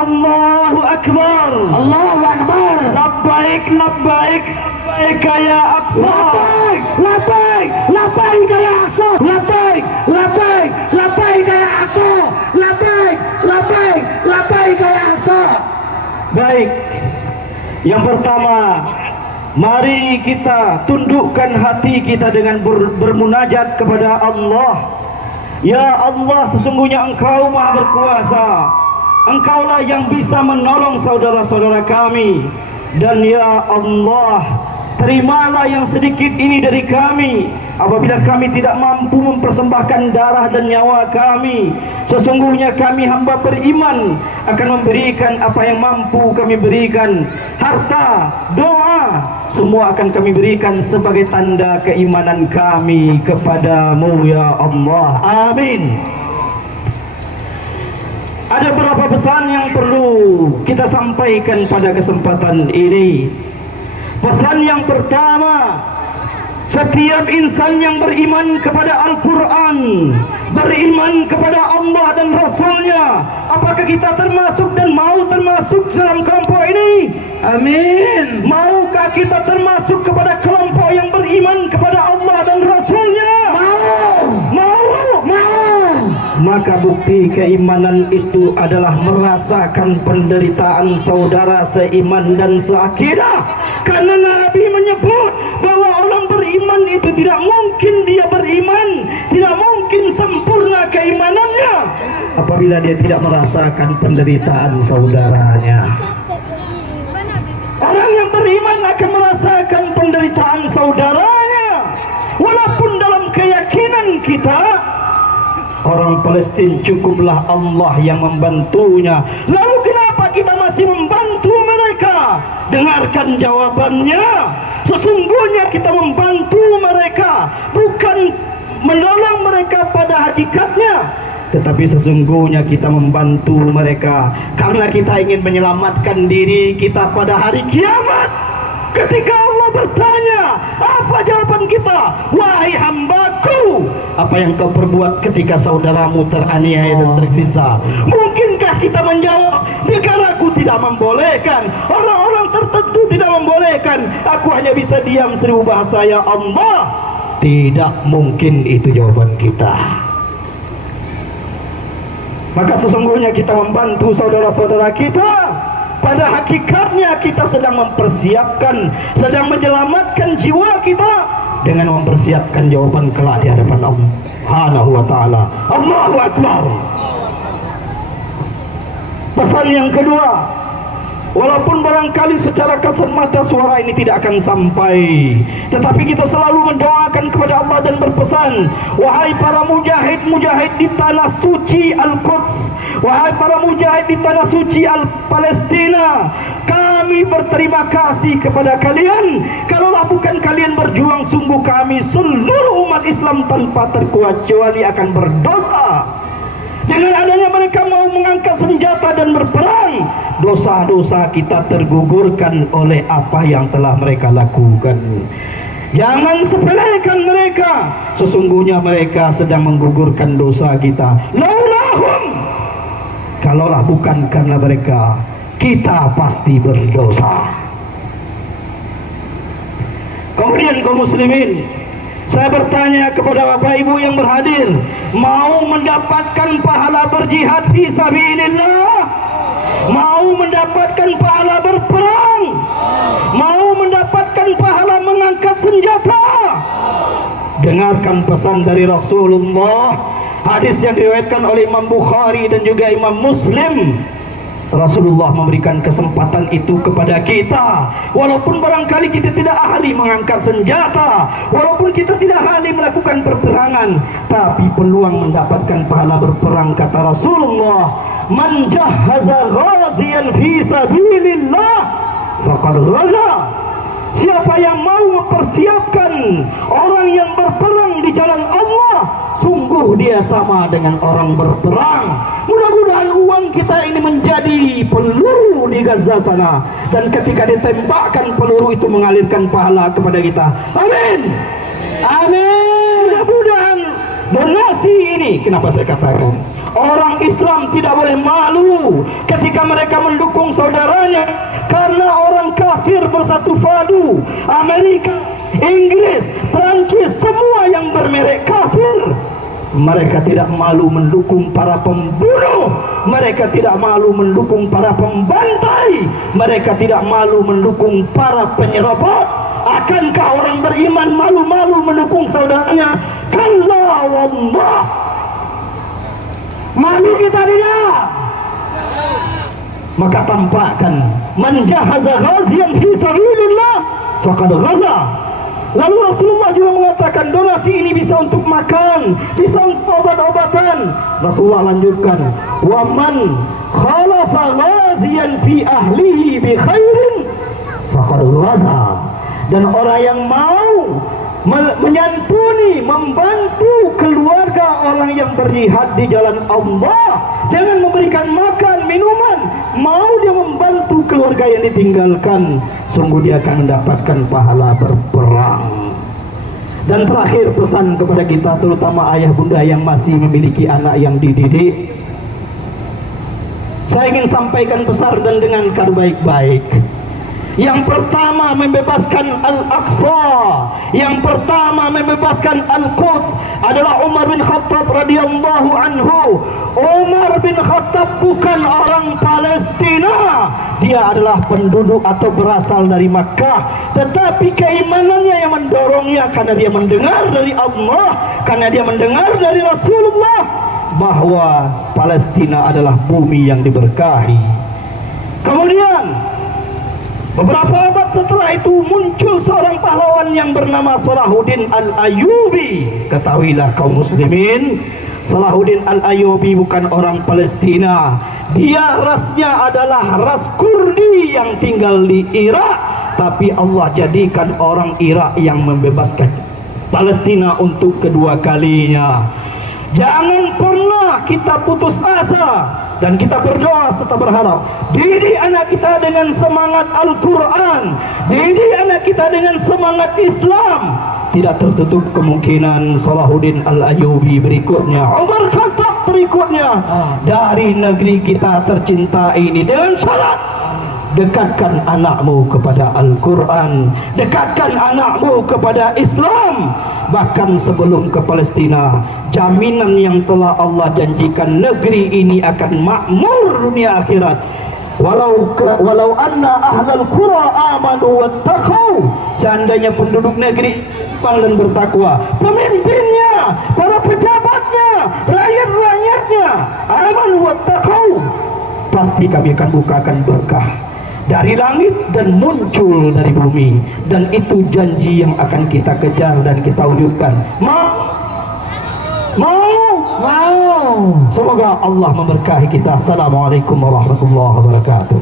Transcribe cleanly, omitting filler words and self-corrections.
Allahu Akbar. Allahu Akbar. Labbaik labbaik labbaik ya Aqsa. Labbaik labbaik ya Aqsa. Labbaik labbaik labbaik ya Aqsa. Labbaik labbaik labbaik ya Aqsa. Baik. Yang pertama, mari kita tundukkan hati kita dengan bermunajat kepada Allah. Ya Allah, sesungguhnya Engkau Maha Berkuasa. Engkaulah yang bisa menolong saudara-saudara kami. Dan ya Allah, terimalah yang sedikit ini dari kami. Apabila kami tidak mampu mempersembahkan darah dan nyawa kami, sesungguhnya kami hamba beriman akan memberikan apa yang mampu kami berikan. Harta, doa, semua akan kami berikan sebagai tanda keimanan kami kepadamu ya Allah. Amin. Ada beberapa pesan yang perlu kita sampaikan pada kesempatan ini. Pesan yang pertama, setiap insan yang beriman kepada Al-Quran, beriman kepada Allah dan Rasulnya, apakah kita termasuk dan mau termasuk dalam kelompok ini? Amin. Maukah kita termasuk kepada kelompok yang beriman kepada Allah dan Rasulnya? Mau. Maka bukti keimanan itu adalah merasakan penderitaan saudara seiman dan seakidah. Karena Nabi menyebut bahwa orang beriman itu tidak mungkin dia beriman, tidak mungkin sempurna keimanannya apabila dia tidak merasakan penderitaan saudaranya. Orang yang beriman akan merasakan penderitaan saudaranya. Walaupun dalam keyakinan kita, orang Palestina cukuplah Allah yang membantunya. Lalu kenapa kita masih membantu mereka? Dengarkan jawabannya. Sesungguhnya kita membantu mereka bukan menolong mereka pada hakikatnya, tetapi sesungguhnya kita membantu mereka karena kita ingin menyelamatkan diri kita pada hari kiamat. Ketika Allah bertanya, apa jawaban kita? Wahai hambaku, apa yang kau perbuat ketika saudaramu teraniaya dan tersiksa? Mungkinkah kita menjawab, negaraku tidak membolehkan, orang-orang tertentu tidak membolehkan, aku hanya bisa diam seribu bahasa ya Allah? Tidak mungkin itu jawaban kita. Maka sesungguhnya kita membantu saudara-saudara kita. Pada hakikatnya kita sedang mempersiapkan, sedang menyelamatkan jiwa kita dengan mempersiapkan jawaban kelak di hadapan Allah Subhanahu wa ta'ala. Allahu Akbar. Pesan yang kedua, walaupun barangkali secara kasat mata suara ini tidak akan sampai, tetapi kita selalu mendoakan kepada Allah dan berpesan, wahai para mujahid-mujahid di tanah suci Al-Quds, wahai para mujahid di tanah suci Al-Palestina, kami berterima kasih kepada kalian. Kalaulah bukan kalian berjuang, sungguh kami seluruh umat Islam tanpa terkecuali akan berdosa. Dengan adanya mereka mau mengangkat senjata dan berperang, dosa-dosa kita tergugurkan oleh apa yang telah mereka lakukan. Jangan sepelekan mereka. Sesungguhnya mereka sedang menggugurkan dosa kita. Laulahum, kalaulah bukan karena mereka, kita pasti berdosa. Kemudian kaum muslimin, saya bertanya kepada Bapak Ibu yang berhadir, mau mendapatkan pahala berjihad fi sabilillah? Mau mendapatkan pahala berperang? Mau mendapatkan pahala mengangkat senjata? Dengarkan pesan dari Rasulullah, hadis yang diriwayatkan oleh Imam Bukhari dan juga Imam Muslim. Rasulullah memberikan kesempatan itu kepada kita. Walaupun barangkali kita tidak ahli mengangkat senjata, walaupun kita tidak ahli melakukan perperangan, tapi peluang mendapatkan pahala berperang. Kata Rasulullah, man jahaza ghaziyan fi sabilillah faqad ghaza. Siapa yang mau mempersiapkan orang yang berperang di jalan Allah, sungguh dia sama dengan orang berperang. Mudah-mudahan uang kita ini menjadi peluru di Gaza sana, dan ketika ditembakkan peluru itu mengalirkan pahala kepada kita. Amin. Amin. Mudah-mudahan donasi ini, kenapa saya katakan orang Islam tidak boleh malu ketika mereka mendukung saudaranya, karena orang kafir bersatu padu, Amerika, Inggris, Perancis, semua yang bermerek kafir, mereka tidak malu mendukung para pembunuh, mereka tidak malu mendukung para pembantai, mereka tidak malu mendukung para penyerobot. Akankah orang beriman malu-malu mendukung saudaranya? Kalla wallah, malu kita tidak. Maka tampakkan man jahaza ghaziyan fi sabilillah faqad ghaza. Lalu Rasulullah juga mengatakan donasi ini bisa untuk makan, bisa untuk obat-obatan. Rasulullah lanjutkan, wa man khalafa ghaziyan fi ahlihi bi khairin faqad ghaza. Dan orang yang mau menyantuni, membantu keluarga orang yang berjihad di jalan Allah dengan memberikan makan, minuman, mau dia membantu keluarga yang ditinggalkan, sungguh dia akan mendapatkan pahala berperang. Dan terakhir pesan kepada kita, terutama ayah bunda yang masih memiliki anak yang dididik, saya ingin sampaikan pesan dan dengan kata baik-baik. Yang pertama membebaskan Al-Aqsa, yang pertama membebaskan Al-Quds adalah Umar bin Khattab radhiyallahu anhu. Umar bin Khattab bukan orang Palestina, dia adalah penduduk atau berasal dari Makkah, tetapi keimanannya yang mendorongnya karena dia mendengar dari Allah, karena dia mendengar dari Rasulullah bahwa Palestina adalah bumi yang diberkahi. Kemudian beberapa abad setelah itu muncul seorang pahlawan yang bernama Salahuddin Al-Ayyubi. Ketahuilah kaum muslimin, Salahuddin Al-Ayyubi bukan orang Palestina. Dia rasnya adalah ras Kurdi yang tinggal di Irak, tapi Allah jadikan orang Irak yang membebaskan Palestina untuk kedua kalinya. Jangan pernah kita putus asa, dan kita berdoa serta berharap didik anak kita dengan semangat Al-Quran, didik anak kita dengan semangat Islam. Tidak tertutup kemungkinan Salahuddin Al-Ayyubi berikutnya, Umar Khattab berikutnya dari negeri kita tercinta ini. Dengan syarat dekatkan anakmu kepada Al-Quran, dekatkan anakmu kepada Islam. Bahkan sebelum ke Palestina, jaminan yang telah Allah janjikan, negeri ini akan makmur dunia akhirat. Walau anna ahlal qura amanu wattaqau, seandainya penduduk negeri beriman dan bertakwa, pemimpinnya, para pejabatnya, rakyat-rakyatnya amanu wattaqau, pasti kami akan bukakan berkah dari langit dan muncul dari bumi. Dan itu janji yang akan kita kejar dan kita wujudkan. Mau. Semoga Allah memberkahi kita. Assalamualaikum warahmatullahi wabarakatuh.